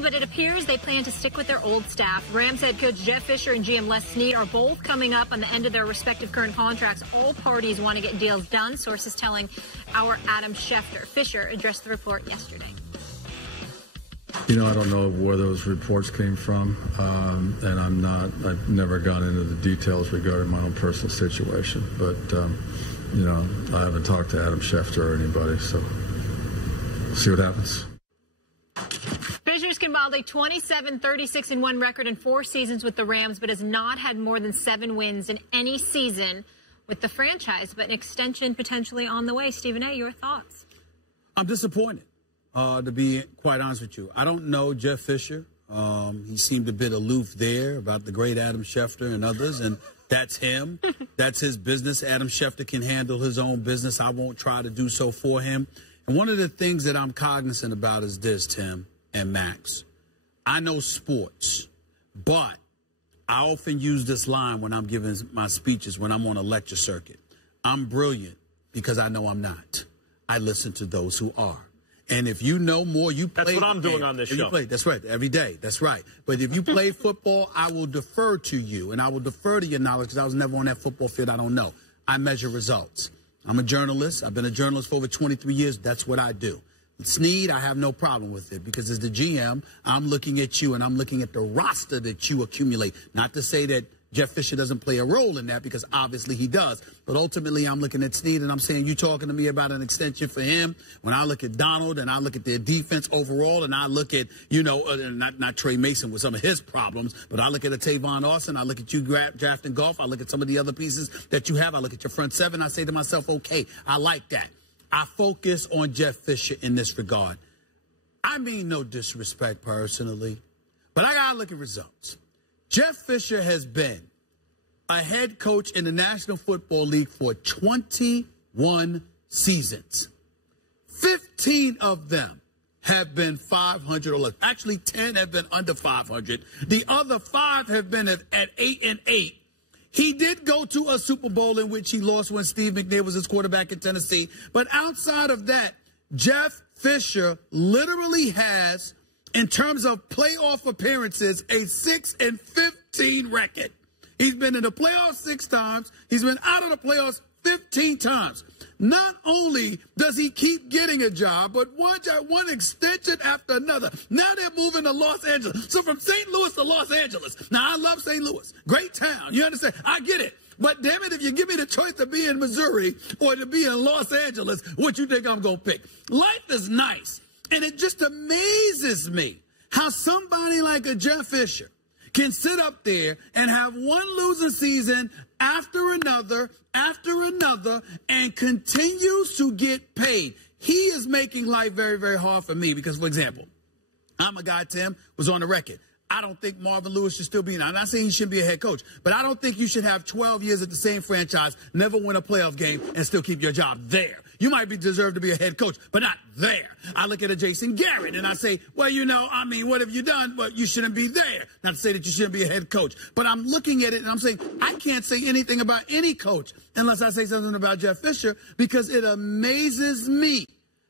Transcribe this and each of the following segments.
but it appears they plan to stick with their old staff. Rams head coach Jeff Fisher and GM Les Snead are both coming up on the end of their respective current contracts. All parties want to get deals done, sources telling our Adam Schefter. Fisher addressed the report yesterday. You know, I don't know where those reports came from, and I've never gone into the details regarding my own personal situation. But, you know, I haven't talked to Adam Schefter or anybody, so see what happens. Fisher's compiled a 27-36-1 record in 4 seasons with the Rams, but has not had more than 7 wins in any season with the franchise, but an extension potentially on the way. Stephen A., your thoughts? I'm disappointed, to be quite honest with you. I don't know Jeff Fisher. He seemed a bit aloof there about the great Adam Schefter and others, and that's him. That's his business. Adam Schefter can handle his own business. I won't try to do so for him. And one of the things that I'm cognizant about is this, Tim and Max. I know sports, but I often use this line when I'm giving my speeches, when I'm on a lecture circuit. I'm brilliant because I know I'm not. I listen to those who are. And if you know more, you play. That's what I'm doing on this show. That's right. Every day. That's right. But if you play football, I will defer to you, and I will defer to your knowledge because I was never on that football field. I don't know. I measure results. I'm a journalist. I've been a journalist for over 23 years. That's what I do. Snead, I have no problem with it because as the GM, I'm looking at you and I'm looking at the roster that you accumulate. Not to say that Jeff Fisher doesn't play a role in that because obviously he does. But ultimately, I'm looking at Snead and I'm saying, you talking to me about an extension for him. When I look at Donald and I look at their defense overall and I look at, you know, not Trey Mason with some of his problems, but I look at a Tavon Austin, I look at you drafting Goff, I look at some of the other pieces that you have, I look at your front seven, I say to myself, okay, I like that. I focus on Jeff Fisher in this regard. I mean no disrespect personally, but I got to look at results. Jeff Fisher has been a head coach in the National Football League for 21 seasons. 15 of them have been 500 or less. Actually, 10 have been under 500. The other 5 have been at 8-8. He did go to a Super Bowl in which he lost when Steve McNair was his quarterback in Tennessee. But outside of that, Jeff Fisher literally has, in terms of playoff appearances, a 6-15 record. He's been in the playoffs 6 times. He's been out of the playoffs 15 times. Not only does he keep getting a job, but one extension after another. Now they're moving to Los Angeles. So from St. Louis to Los Angeles. Now, I love St. Louis. Great town. You understand? I get it. But damn it, if you give me the choice to be in Missouri or to be in Los Angeles, what you think I'm going to pick? Life is nice. And it just amazes me how somebody like a Jeff Fisher can sit up there and have one losing season after another, and continues to get paid. He is making life very, very hard for me because, for example, I'm a guy, Tim, was on the record. I don't think Marvin Lewis should still be in. I'm not saying he shouldn't be a head coach, but I don't think you should have 12 years at the same franchise, never win a playoff game, and still keep your job there. You might be deserved to be a head coach, but not there. I look at a Jason Garrett and I say, well, you know, I mean, what have you done? Well, you shouldn't be there. Not to say that you shouldn't be a head coach, but I'm looking at it and I'm saying, I can't say anything about any coach unless I say something about Jeff Fisher because it amazes me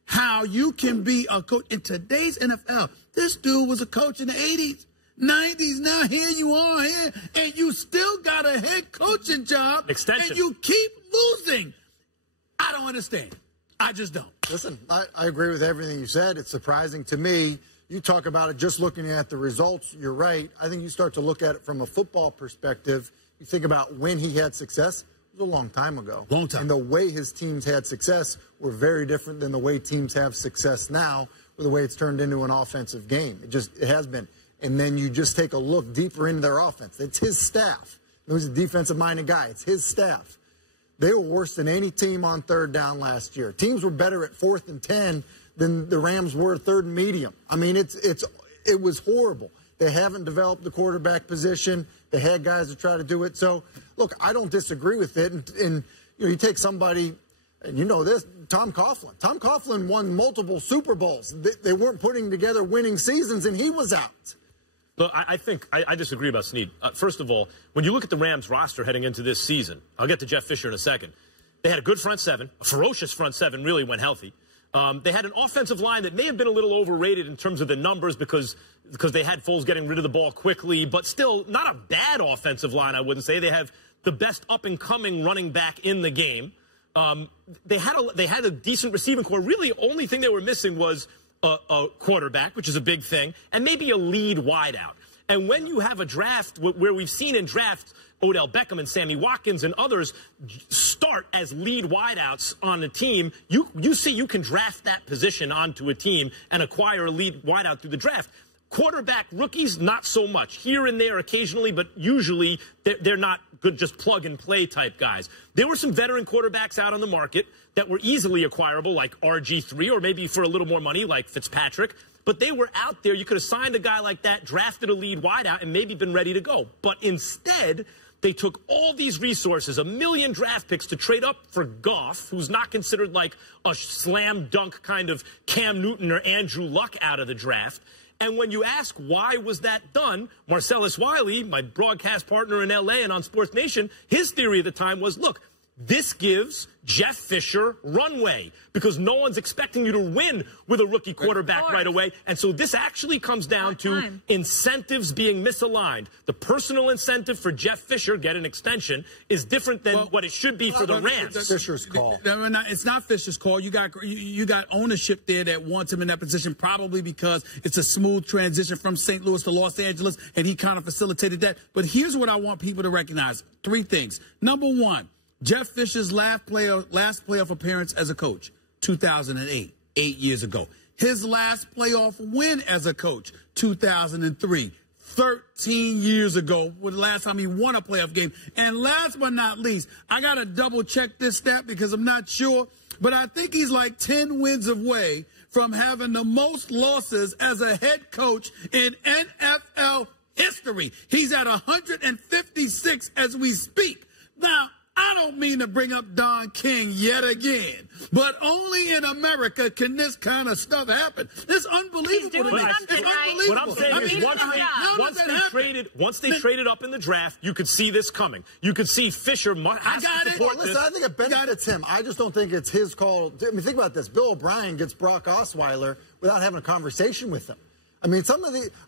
how you can be a coach in today's NFL. This dude was a coach in the 80s. 90s, now here you are here, and you still got a head coaching job, extension, and you keep losing. I don't understand. I just don't. Listen, I agree with everything you said. It's surprising to me. You talk about it just looking at the results. You're right. I think you start to look at it from a football perspective. You think about when he had success. It was a long time ago. Long time. And the way his teams had success were very different than the way teams have success now, or the way it's turned into an offensive game. It has been. And then you just take a look deeper into their offense. It's his staff. He was a defensive-minded guy. It's his staff. They were worse than any team on third down last year. Teams were better at 4th and 10 than the Rams were at 3rd and medium. I mean, it was horrible. They haven't developed the quarterback position. They had guys to try to do it. So, look, I don't disagree with it. And you know, you take somebody, and you know this, Tom Coughlin. Tom Coughlin won multiple Super Bowls. They weren't putting together winning seasons, and he was out. Look, I think I disagree about Snead. First of all, when you look at the Rams roster heading into this season, I'll get to Jeff Fisher in a second. They had a good front seven, a ferocious front seven, really when healthy. They had an offensive line that may have been a little overrated in terms of the numbers because they had Foles getting rid of the ball quickly, but still not a bad offensive line, I wouldn't say. They have the best up-and-coming running back in the game. They had a decent receiving core. Really, only thing they were missing was a quarterback, which is a big thing, and maybe a lead wideout. And when you have a draft where we've seen in drafts Odell Beckham and Sammy Watkins and others start as lead wideouts on a team, you see you can draft that position onto a team and acquire a lead wideout through the draft. Quarterback rookies, not so much. Here and there occasionally, but usually they're not good, just plug-and-play type guys. There were some veteran quarterbacks out on the market that were easily acquirable, like RG3, or maybe for a little more money, like Fitzpatrick. But they were out there. You could have signed a guy like that, drafted a lead wideout, and maybe been ready to go. But instead, they took all these resources, 1 million draft picks, to trade up for Goff, who's not considered like a slam dunk kind of Cam Newton or Andrew Luck out of the draft. And when you ask why was that done, Marcellus Wiley, my broadcast partner in L.A. and on Sports Nation, his theory at the time was, look, this gives Jeff Fisher runway because no one's expecting you to win with a rookie quarterback right away. And so this actually comes down to incentives being misaligned. The personal incentive for Jeff Fisher, get an extension, is different than what it should be for the Rams. Fisher's call. It's not Fisher's call. You got ownership there that wants him in that position, probably because it's a smooth transition from St. Louis to Los Angeles, and he kind of facilitated that. But here's what I want people to recognize. 3 things. Number one, Jeff Fisher's last playoff appearance as a coach, 2008, 8 years ago. His last playoff win as a coach, 2003, 13 years ago, was the last time he won a playoff game. And last but not least, I got to double check this stat because I'm not sure, but I think he's like 10 wins away from having the most losses as a head coach in NFL history. He's at 156 as we speak. Now, I don't mean to bring up Don King yet again, but only in America can this kind of stuff happen. It's unbelievable. What I'm saying is once they traded up in the draft, you could see this coming. You could see Fisher has to support this. Listen, I think it benefits him. I just don't think it's his call. I mean, think about this. Bill O'Brien gets Brock Osweiler without having a conversation with him. I mean,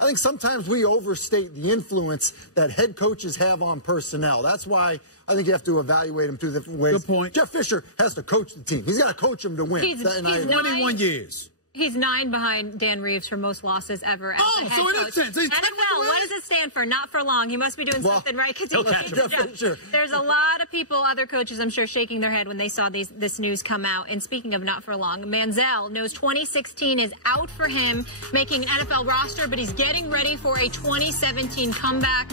I think sometimes we overstate the influence that head coaches have on personnel. That's why I think you have to evaluate them 2 different ways. Good point. Jeff Fisher has to coach the team. He's got to coach them to win. He's 21 years. He's 9 behind Dan Reeves for most losses ever as a head so coach. in that sense, NFL, what does it stand for? Not for long. He must be doing something right because he changed the job. There's a lot of people, other coaches, I'm sure, shaking their head when they saw this news come out. And speaking of not for long, Manziel knows 2016 is out for him, making an NFL roster, but he's getting ready for a 2017 comeback.